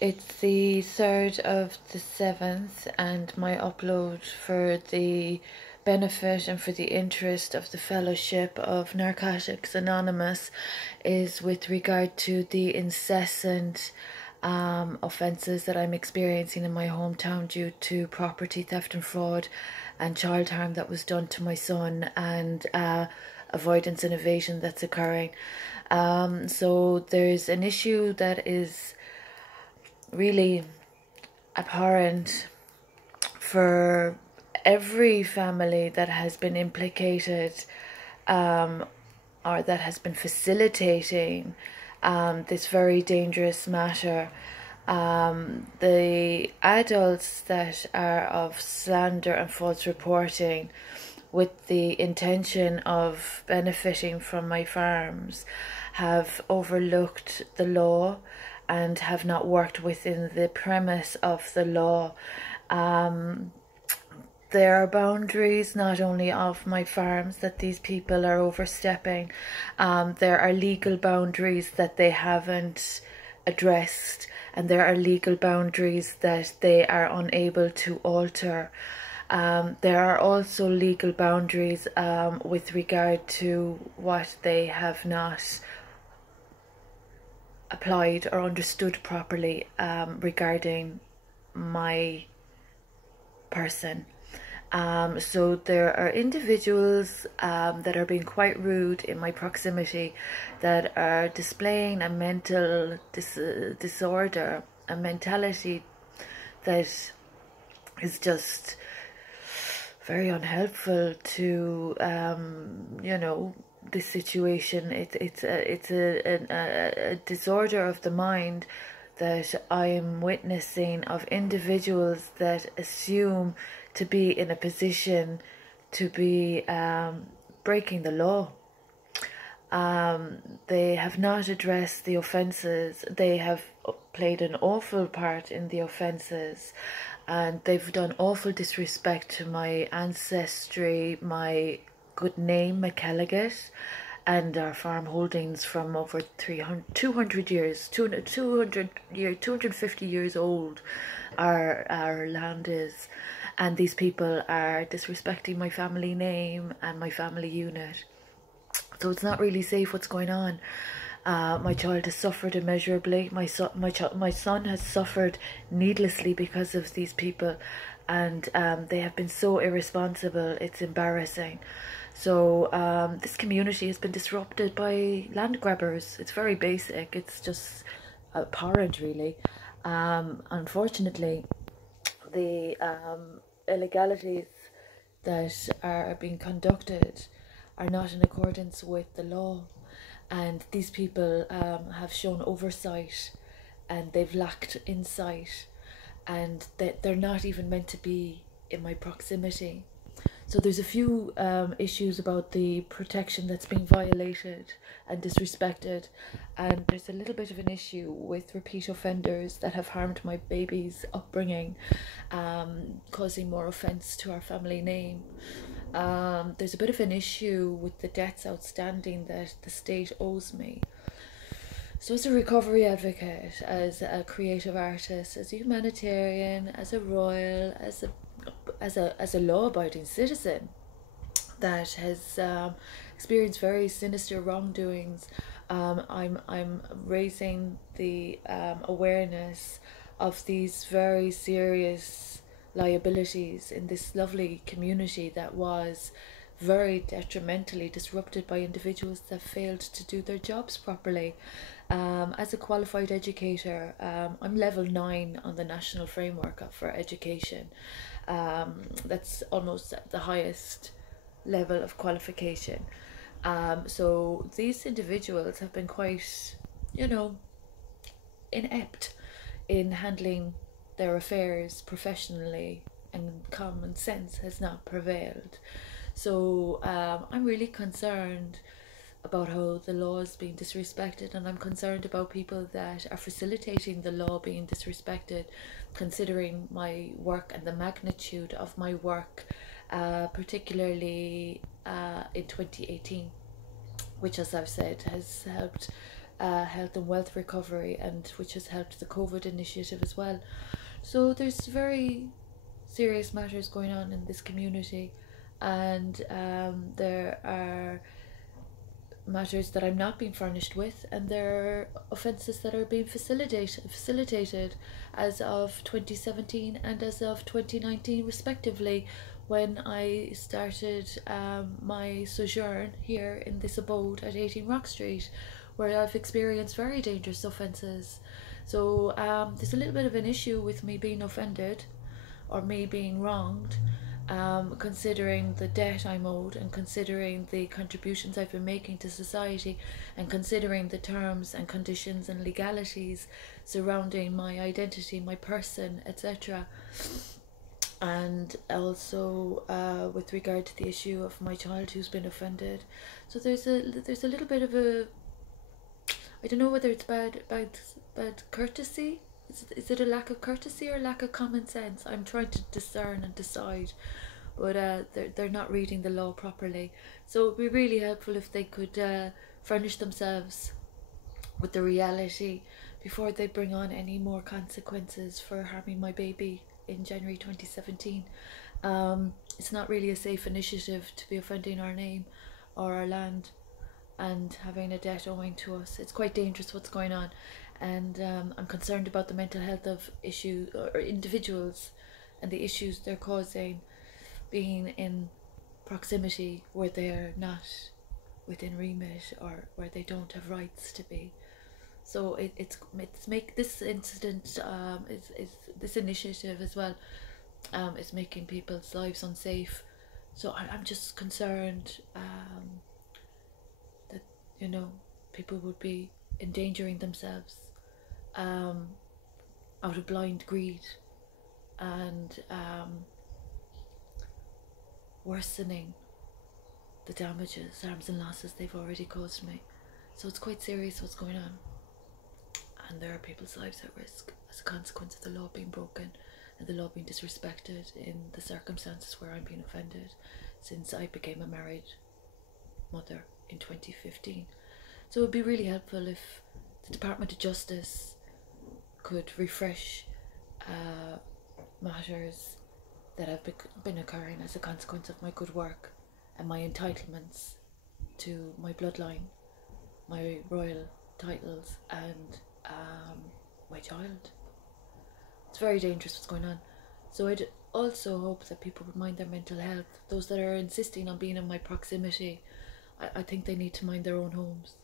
It's the 3rd of the 7th, and my upload for the benefit and for the interest of the Fellowship of Narcotics Anonymous is with regard to the incessant offences that I'm experiencing in my hometown due to property theft and fraud and child harm that was done to my son, and avoidance and evasion that's occurring. So there's an issue that is really abhorrent for every family that has been implicated, or that has been facilitating this very dangerous matter. The adults that are of slander and false reporting with the intention of benefiting from my farms have overlooked the law and have not worked within the premise of the law. There are boundaries not only of my farms that these people are overstepping, there are legal boundaries that they haven't addressed, and there are legal boundaries that they are unable to alter. There are also legal boundaries with regard to what they have not applied or understood properly regarding my person. So there are individuals that are being quite rude in my proximity, that are displaying a mental disorder, a mentality that is just very unhelpful to this situation. It's a disorder of the mind that I am witnessing, of individuals that assume to be in a position to be breaking the law. They have not addressed the offences. They have played an awful part in the offences, and they've done awful disrespect to my ancestry, my good name, McElligott, and our farm holdings from over 200 years, 250 years old our land is. And these people are disrespecting my family name and my family unit. So it's not really safe what's going on. My child has suffered immeasurably. My son has suffered needlessly because of these people, and they have been so irresponsible. It's embarrassing. So this community has been disrupted by land grabbers. It's very basic. It's just abhorrent, really. Unfortunately, the illegalities that are being conducted are not in accordance with the law, and these people have shown oversight, and they've lacked insight, and they're not even meant to be in my proximity. So there's a few issues about the protection that's being violated and disrespected, and there's a little bit of an issue with repeat offenders that have harmed my baby's upbringing, causing more offence to our family name. There's a bit of an issue with the debts outstanding that the state owes me. So as a recovery advocate, as a creative artist, as a humanitarian, as a royal, as a law-abiding citizen that has experienced very sinister wrongdoings, I'm raising the awareness of these very serious liabilities in this lovely community that was very detrimentally disrupted by individuals that failed to do their jobs properly. As a qualified educator, I'm level 9 on the national framework for education. That's almost the highest level of qualification. So these individuals have been quite, inept in handling their affairs professionally, and common sense has not prevailed. So I'm really concerned about how the law is being disrespected, and I'm concerned about people that are facilitating the law being disrespected, considering my work and the magnitude of my work, particularly in 2018, which, as I've said, has helped health and wealth recovery, and which has helped the COVID initiative as well. So there's very serious matters going on in this community, and there are matters that I'm not being furnished with, and there are offences that are being facilitated as of 2017 and as of 2019 respectively, when I started my sojourn here in this abode at 18 Rock Street, where I've experienced very dangerous offences. So there's a little bit of an issue with me being offended or me being wronged, considering the debt I'm owed and considering the contributions I've been making to society and considering the terms and conditions and legalities surrounding my identity, my person, etc. And also with regard to the issue of my child who's been offended. So there's a little bit of a, I don't know whether it's bad courtesy. Is it a lack of courtesy or lack of common sense? I'm trying to discern and decide, but they're not reading the law properly. So it'd be really helpful if they could furnish themselves with the reality before they bring on any more consequences for harming my baby in January 2017. It's not really a safe initiative to be offending our name or our land and having a debt owing to us. It's quite dangerous what's going on, and I'm concerned about the mental health of individuals and the issues they're causing, being in proximity where they're not within remit or where they don't have rights to be. So it's make this incident is this initiative as well is making people's lives unsafe. So I'm just concerned that, you know, people would be endangering themselves out of blind greed and worsening the damages, harms and losses they've already caused me. So it's quite serious what's going on, and there are people's lives at risk as a consequence of the law being broken and the law being disrespected in the circumstances where I'm being offended since I became a married mother in 2015. So it would be really helpful if the Department of Justice could refresh matters that have been occurring as a consequence of my good work and my entitlements to my bloodline, my royal titles, and my child. It's very dangerous what's going on. So I'd also hope that people would mind their mental health. Those that are insisting on being in my proximity, I think they need to mind their own homes.